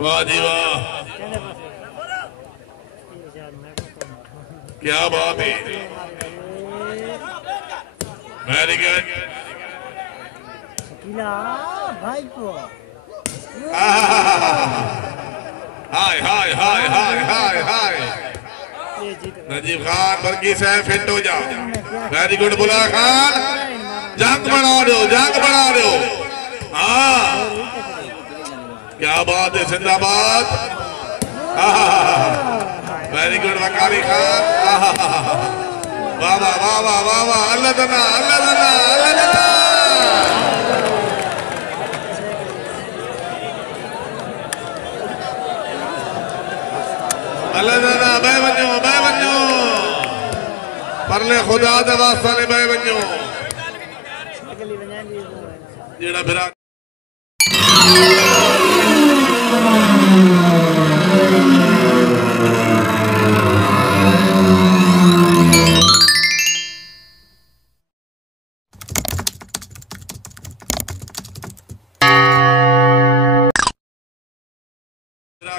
वाह जी वाह, क्या बात है, वेरी गुड। हाय हाय हाय हाय हाय हाय, नजीब खान बरकी साहब फिट हो जाओ, वेरी गुड बुला खान, जंग बढ़ा दो, जंग बढ़ा दो। हाँ क्या बात है, जिंदाबाद। वेरी गुड वकारी खान, वाह वाह वाह वाह वाह वाह, अल्लाह तना अल्लाह तना अल्लाह तना। अल्लाह तना मैं बनो परले खुदा दे वास्ते ने मैं बनो जेड़ा फिर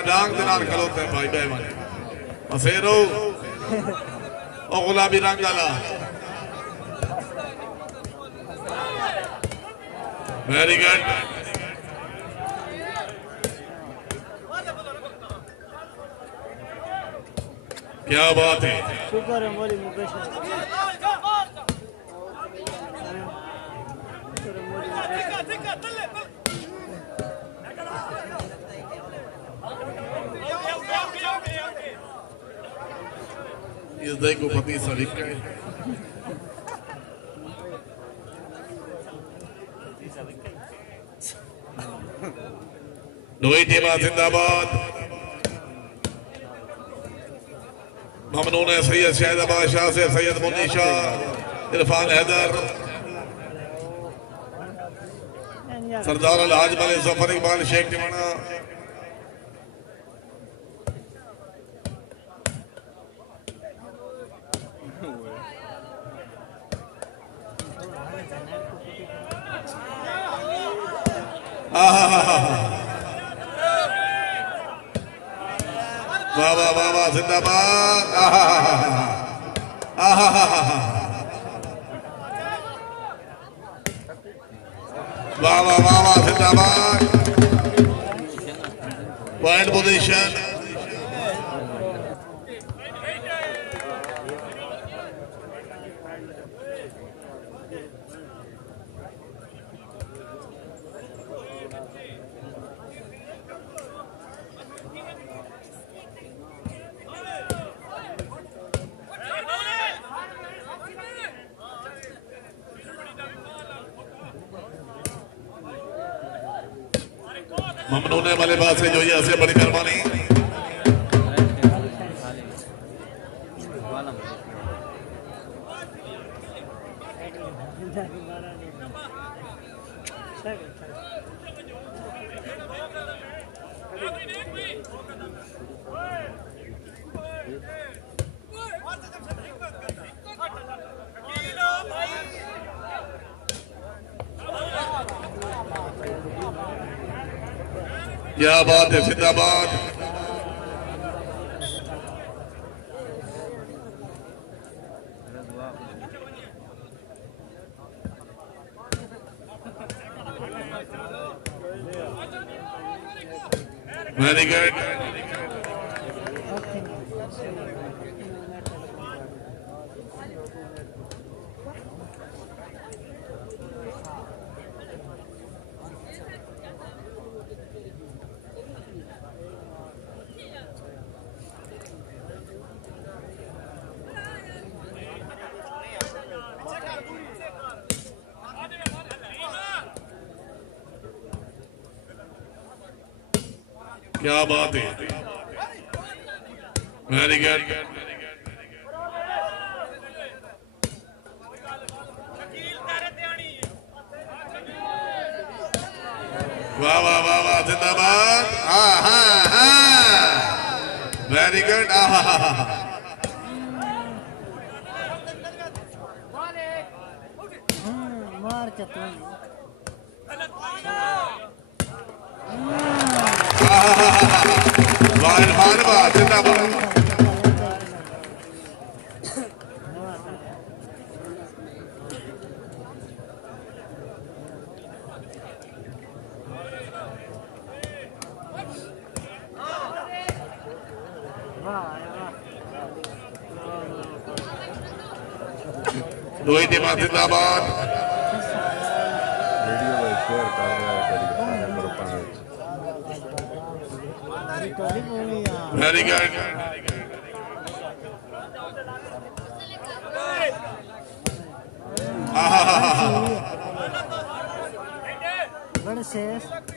डांग दनार खलोते भाई बेमान अफेरो ओ गुलाबी रंग वाला, वेरी गुड। क्या बात है, शुक्र है मोली मुकेश, ये को पति शरीफ का दोई टीमा जिंदाबाद। ममनून है सैयद शाहिदाबाद शाह से सैयद मुन्नी शाह, इरफान हैदर, सरदार अलहाज मलिक जफर इकबाल शेख टिमाना, वाह वाह वाह वाह, जिंदाबाद। वाह वाह वाह वाह, जिंदाबाद। पॉइंट पोजीशन, ममनूने वाले बात से जो ये ऐसे बड़ी मेहरबानी। क्या बात है, जिंदाबाद। Very good. क्या बात है, वेरी गुड। वाह वाह वाह वाह, जिंदाबाद। हाँ हाँ हाँ, वेरी गुड। मार चतुर। वाहिद फानवा जिंदाबाद रोहित इमाम जिंदाबाद वेरी गुड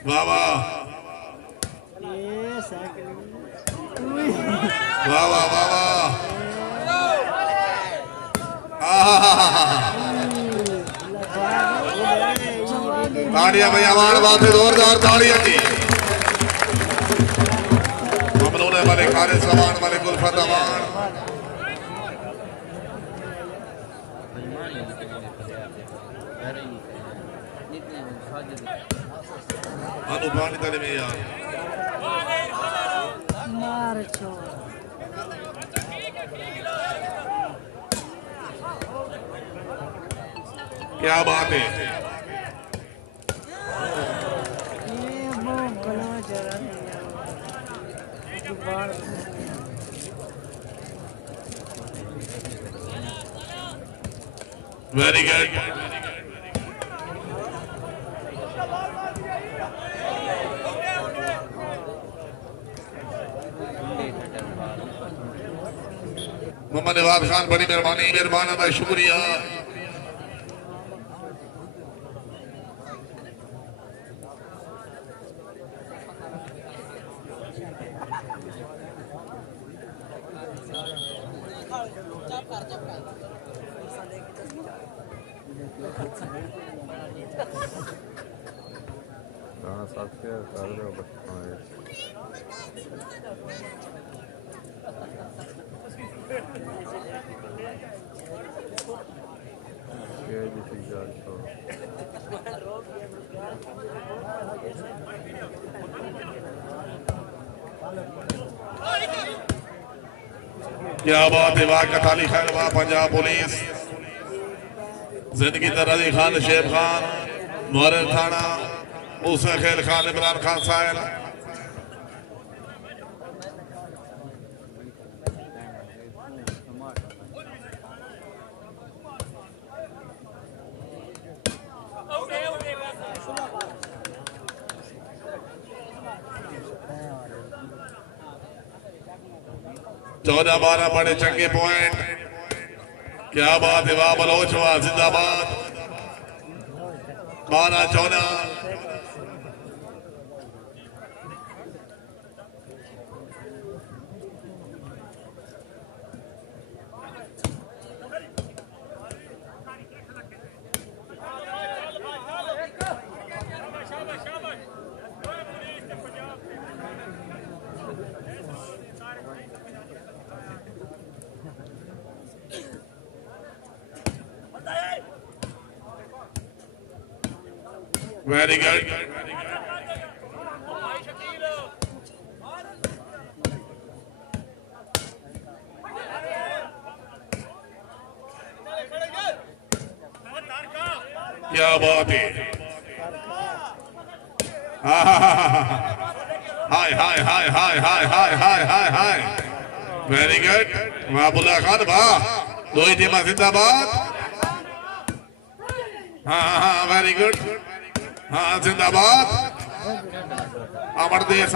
वाह वाह वाह वाह वाह वाह ताड़ियां भैया हमारे बातें जोरदार ताड़ियां थी ममनून वाले खाने समान वाले गुलफत अमान अनुपानी तले में यार क्या बात है वेरी गुड मोहम्मद नवाब खान बड़ी मेहरबानी मेहरबाना का शुक्रिया क्या बात है वाह कताली खैर वाह पंजाब पुलिस जिंदगी दराजी खान शेब खान मोहर थाना मूसा खेल खान इमरान खान साहिल चौदह 12 बड़े चंगे पॉइंट क्या बात है वाह बलोच वाह जिंदाबाद 12-14 वेरी गुड क्या बात है हाय हाय हाय हाय हाय हाय हाय हाय हाय वेरी गुड महबूल्ला खान वाह रोहित इमाम जिंदाबाद हाँ हाँ वेरी गुड हाँ जिंदाबाद अमर देश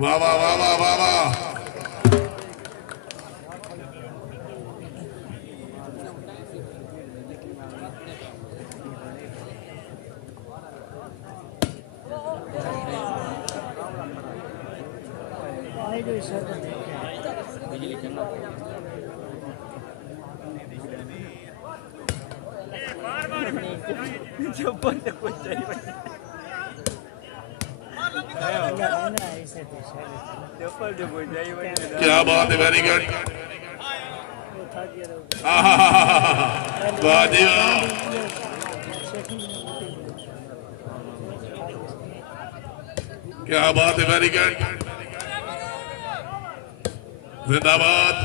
वाह वाह वाह वाह वाह वाह क्या बात है वेरी गुड वाह जी वाह क्या बात है, वेरी गुड, जिंदाबाद।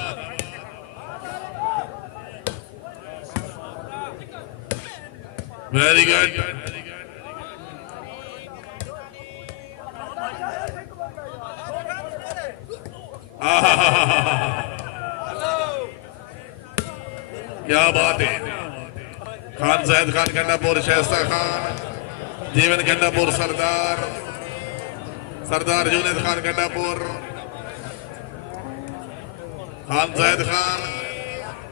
वेरी गुड, क्या बात है। खान जैद खान कंडापुर, शाइस्ता खान, जीवन कंडापुर, सरदार जुनेद खान कंडापुर, खान जैद खान,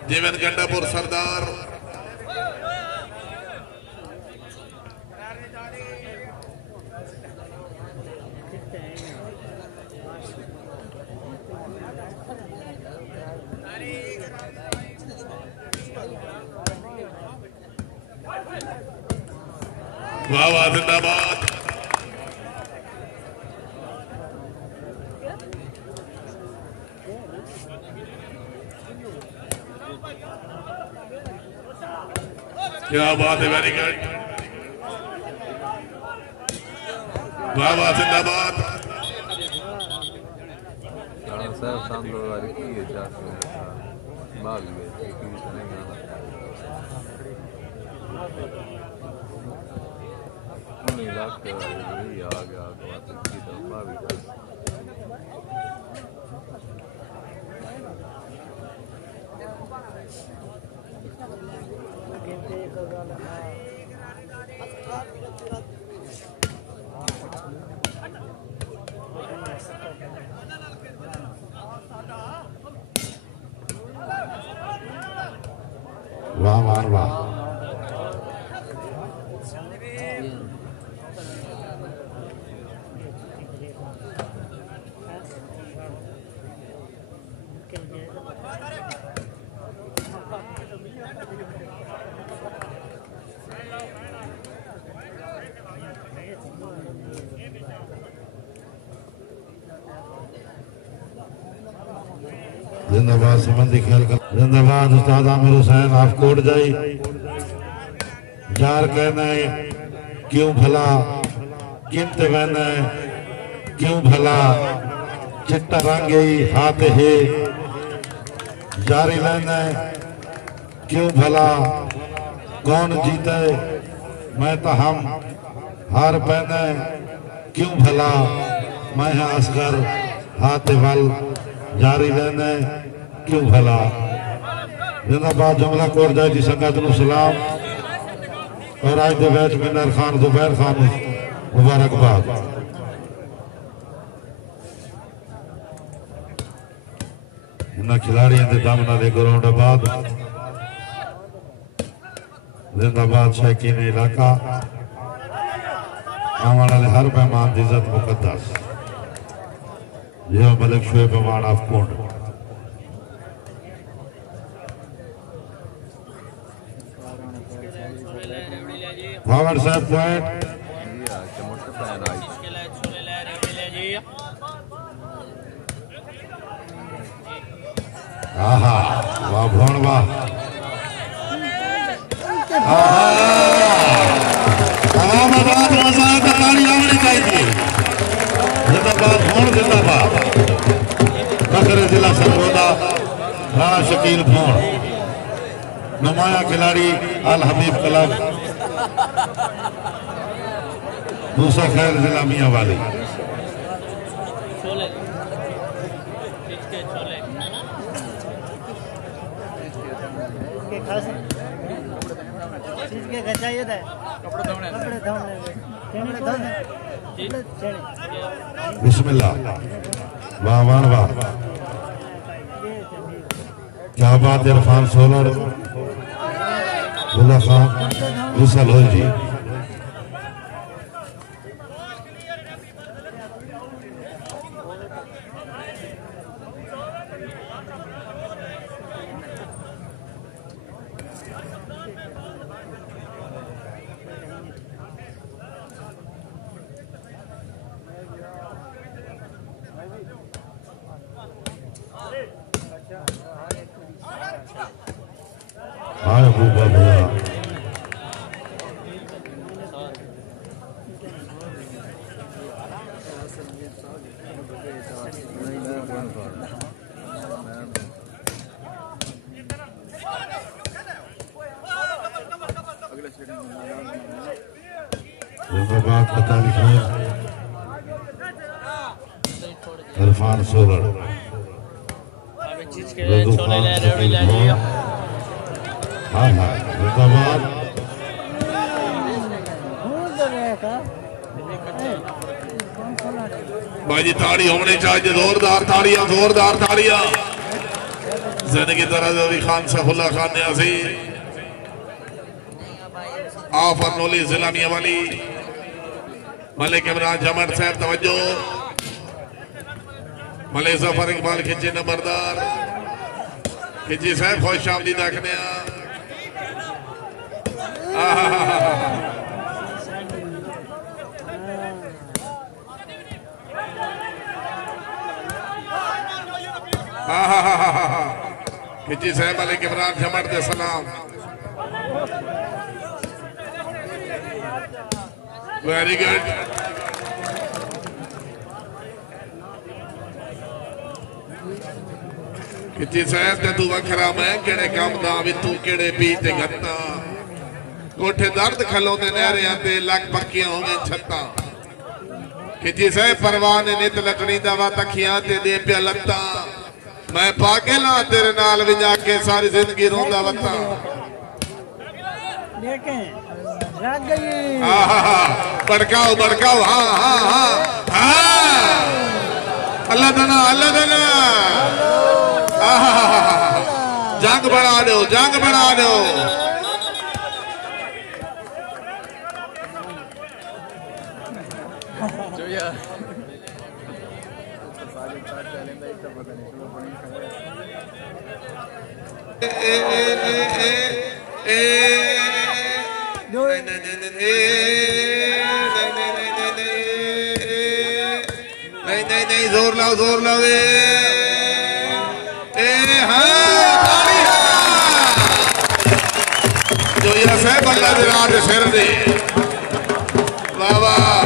जीवन कंडापुर, सरदार। वाह वाह, जिंदाबाद। क्या बात है, वेरी गुड, वाह वाह, जिंदाबाद। वाह वाह वाह, जिंदाबाद संबंधी खेल कर, जिंदाबाद उस्ताद आमिर हुसैन आप कोट जाई जार कहना है क्यों भला किंत बहना है क्यों भला चिट्टा रंग हाथ है जारी रहना है क्यों भला कौन जीते मैं तो हम हार पहना है क्यों भला मैं असगर हाथ वल जारी रहना है क्यों भला। जिंदाबाद जुमला कोट जाए जी संगत नूं सलाम और आज दे मैच विनर खान जुबैर खान मुबारकबाद। इन्हां खिलाड़ियों के दम नाल ग्राउंड आबाद। जिंदाबाद शौकीन इलाका आने वाले हर मेहमान की इज्जत मुकद्दस। जो मलिक शुएब मेहमान ऑफ कोट फॉरवर्ड साहब पॉइंट। आहा वाह भोन वाह, जिंदाबाद भोन, जिंदाबाद फखरे जिला सरगोदा राणा शकील भोन, नुमाया खिलाड़ी अल हबीब क्लब मूसा खैर जिला मियां वाली। बिस्मिल्लाह, वाह वाह वाह, क्या बात है। इरफान सोलर, बुल्ला खान, विसल हो जी। हाय बूबा भैया, जिंदाबाद बताली खान इरफान सोलर रजू खान शकील खान हाँ हाँ जिंदाबाद भाई जी ताड़ी होनी चाहिए जोरदार ताड़ियां जिंदगी तरह रवि खान सफुल्ला खान न्याजी आफर नोली जिला मियां वाली मलिक इमरान जमर साहब तवज्जो मलिक जफर इकबाल खिंची नंबरदार खिंची साहब खुश आमदीद आखने खिंची साहब मलिक इमरान जमर दे सलाम वेरी गुड किती साहब ते तू वखरा मैं केड़े काम दा भी तू केड़े पी ते गत्ता कोठे दर्द खलोंदे नहरियां ते लक पक्कियां होवे छत्ता किती साहब परवान नित लकड़ी दा वा तखियां ते दे पिया लत्ता मैं पाके ला तेरे नाल विजा के सारी जिंदगी रोंदा वत्ता देखें लग गई भड़काओ भड़काओ हाँ हाँ हाँ हाँ अल्लाह दना जंग बढ़ा दो नहीं जोर लाओ जो ये साहब अल्लाह दे राह दे सिर दे वाह वाह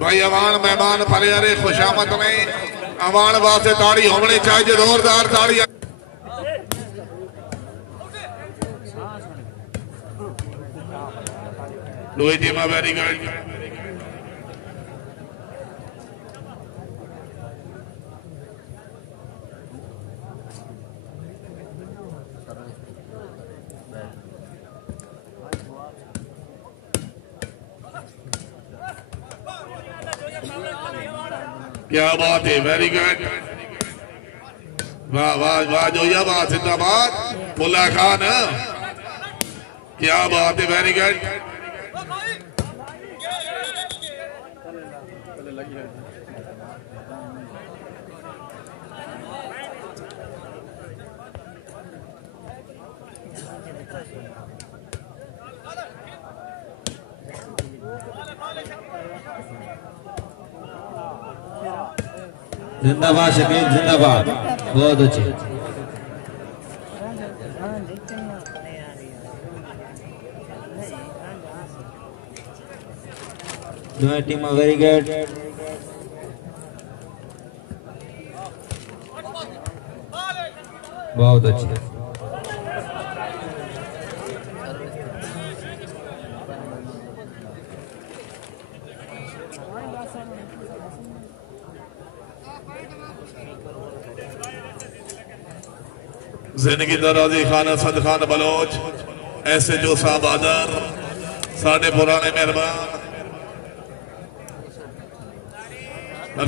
भाई अवान मेहमान फरियारे खुशामद में अवान वास्ते ताड़ी होनी चाहिए जोरदार ताड़ी Louis Dima, very good. क्या बात है, very good. वाह वाह वाह जो यह बात जिंदाबाद मुल्ला खान क्या बात है, very good. जिंदाबाद शकील जिंदाबाद बहुत अच्छे दोनों टीम वेरी गुड बहुत अच्छे जिंदगी दराजी खान असद खान बलोच ऐसे जो साबादर साढ़े पुराने मेहरबान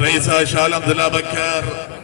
रईसा शालम जिला बख्तर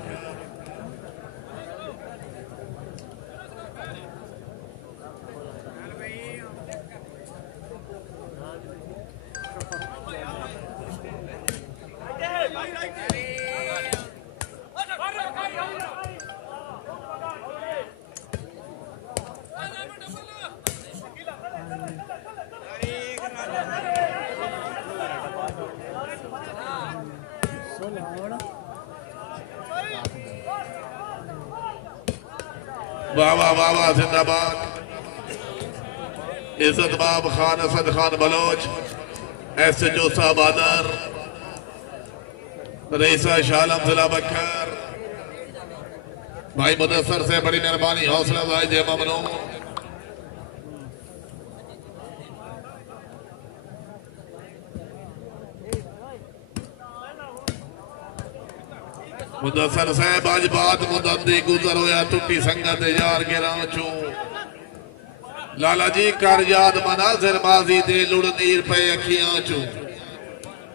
वाह वाह वाह वाह जिंदाबाद इज्जत बाब खान असद खान बलोच ऐसे जो साबादर रईसा शालम जिला बख्तर भाई मुदस्सर से बड़ी मेहरबानी हौसला अफजाई दे ममनून। मुदस्सर साहब आज बात मुदद्दी गुजर होया टुटी संगत यार के रांचू लाला जी कर याद मनाजिर माजी दे लुड़ नीर पे अखियां चू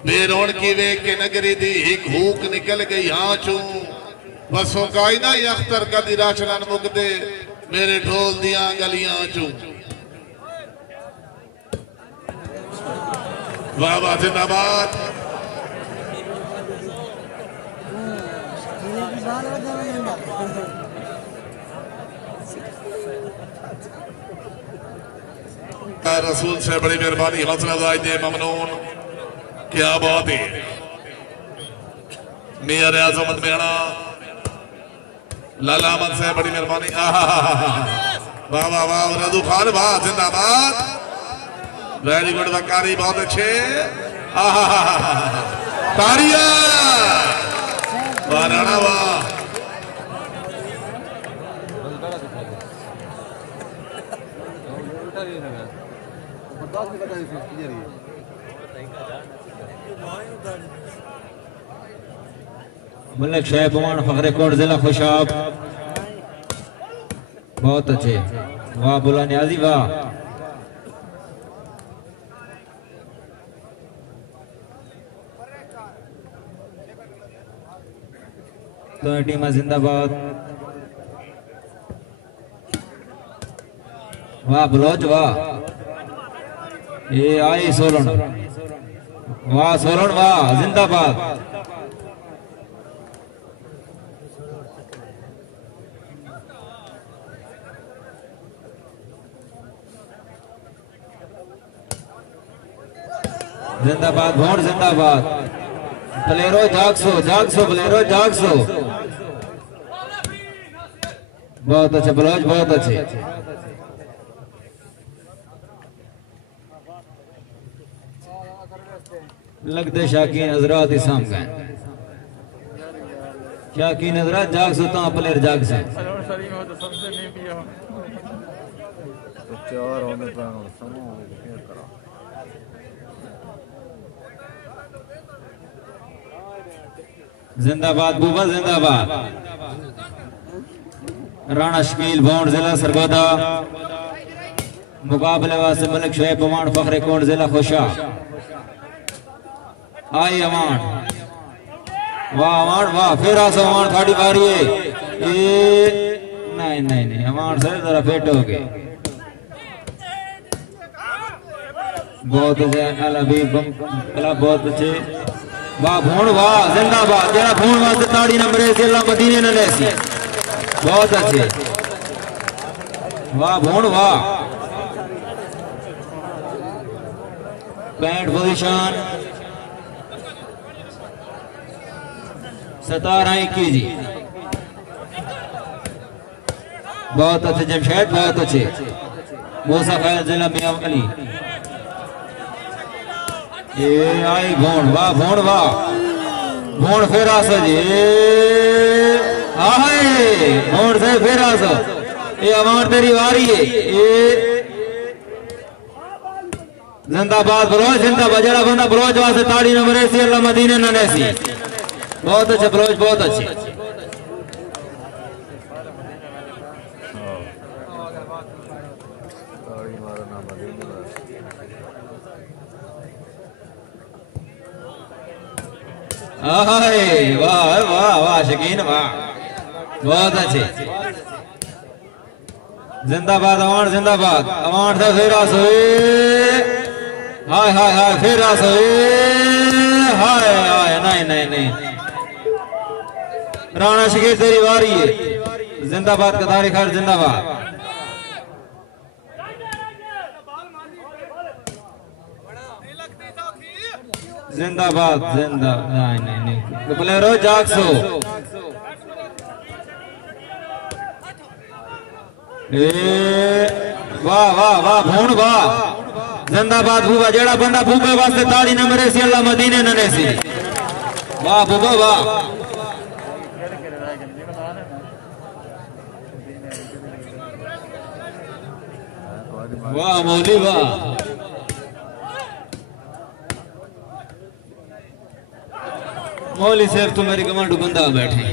बेरोन की वे के नगरी दी एक भूख निकल गई हाँ चू बसों का ही ना अख्तर का दी राशनन मुकदे मेरे ढोल दिया गलियां चू। वाह वाह जिंदाबाद। रसूल से बड़ी मेहरबानी हौसला अफजाई दे ममनून। क्या बात है मेयर आजमत मेरा लाला अहमद से बड़ी मेहरबानी। वाह वाह वाह रजू खान वाह जिंदाबाद वेरी गुड वकारी बहुत अच्छे तारिया वाह राणा वाह। मलिक शैब बमान फखरे कोट जिला खुशाब बहुत अच्छे वाह बलह्नियाजी वाह। तो टीम जिंदाबाद वाह बलोच वाह ये आई सोलन वाह सोलन वाह जिंदाबाद। जिंदाबाद भोर जिंदाबाद बलेरो जागसो बलेरो जागसो बहुत अच्छे बलोच बहुत अच्छे। लगते शाकीन हजरात इसाम गए शाकीन हजरात जागसो तो प्लेयर जागसे जिंदाबाद बुबा जिंदाबाद। राणा शकील भौंड जिला सरगोदा मुकाबले वास्ते मलिक शैब बमान फखरे कोट जिला खुशा आई अमान वाह अमान वाह फिर आसो अमान खाड़ी बारी है नहीं नहीं नहीं अमान से जरा फेट हो गए बहुत अच्छे अभी बहुत अच्छे वाह भूण वाह जिंदाबाद जरा भूण वास्ते ताड़ी नंबर है जिला मदीने न लेसी बहुत अच्छे वाह भूण वाह 65 पोजीशन 17-21 जी बहुत अच्छे जमशेद बहुत अच्छे मूसा खैर जिला मियां अली ये आई भोंड वाह भोंड फिर आसो जी आए भोंड से फिर आसो ये अमान तेरी वारी है ये जिंदाबाद बलोच जिंदाबाद जरा बंदा बलोच वास्ते ताड़ी नंबर ऐसी अल्लाह मदीने न नैसी बहुत अच्छे बलोच बहुत अच्छे। वाह वाह वाह शकीन वाह बहुत अच्छे जिंदाबाद अवान से फिर आसो हाय हाय हाय फिर आसो हाय हाय नहीं राणा शकीर तेरी वारी है जिंदाबाद कतारी खैर जिंदाबाद जिंदाबाद नहीं बलेरो जागसो वाह भूण वाह जिंदाबाद भूबा जेड़ा बंदा भूबे वास्ते ताड़ी न मरे सी अल्लाह मदीने न नेसी वाह भूबा वाह वाह मौली वाह मौली साहब तो मेरी कमांडो बंदा बैठे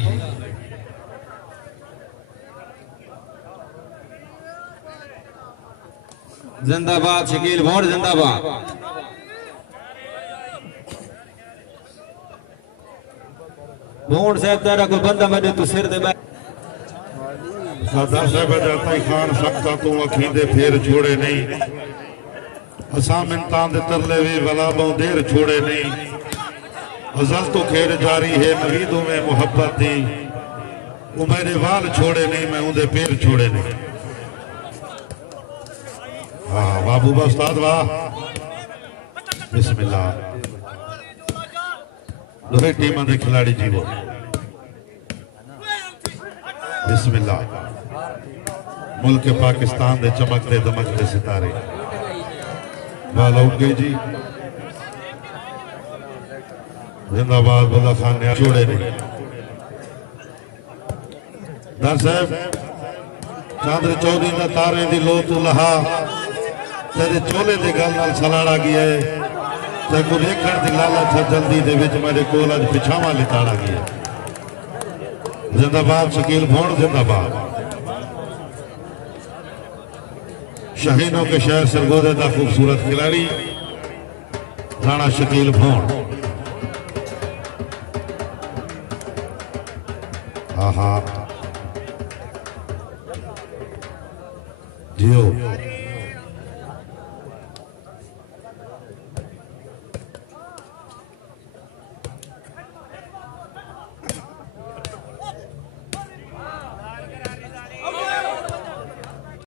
जिंदाबाद शकील भोंड जिंदाबाद भोंड साहब तेरा कोई बंदा मेरे तू सिर दे सरदार साहब जाता ही खान सकता तू अखींदे फेर छोड़े नहीं असा मिनतां दे तरले भी वला बहु देर छोड़े नहीं अजल तो खेड़ जारी है नवीदों में मोहब्बत दी वो मेरे वाल छोड़े नहीं मैं उनके पैर छोड़े नहीं हाँ वाह बूबा उस्ताद वाह बिस्मिल्लाह दोहे टीमां दे खिलाड़ी जीवो बिस्मिल्लाह मुल्क पाकिस्तान दे चमकते दमकते सितारे वाह लौट गई जी जिंदाबाद बुल्ला खान ने छोड़े नहीं दर साहब चांद्र चौधरी दा तारे दी लो तू लहा तेरे चोले दे गल नाल सलाड़ा गया है ते को देखण दी लालच जल्दी दे विच मेरे कोल अज पिछावा लिताड़ा गया जिंदाबाद शकील भोंड जिंदाबाद शहीनों के शहर सरगोदे का खूबसूरत खिलाड़ी राणा शकील भोंड हाँ हाँ जियो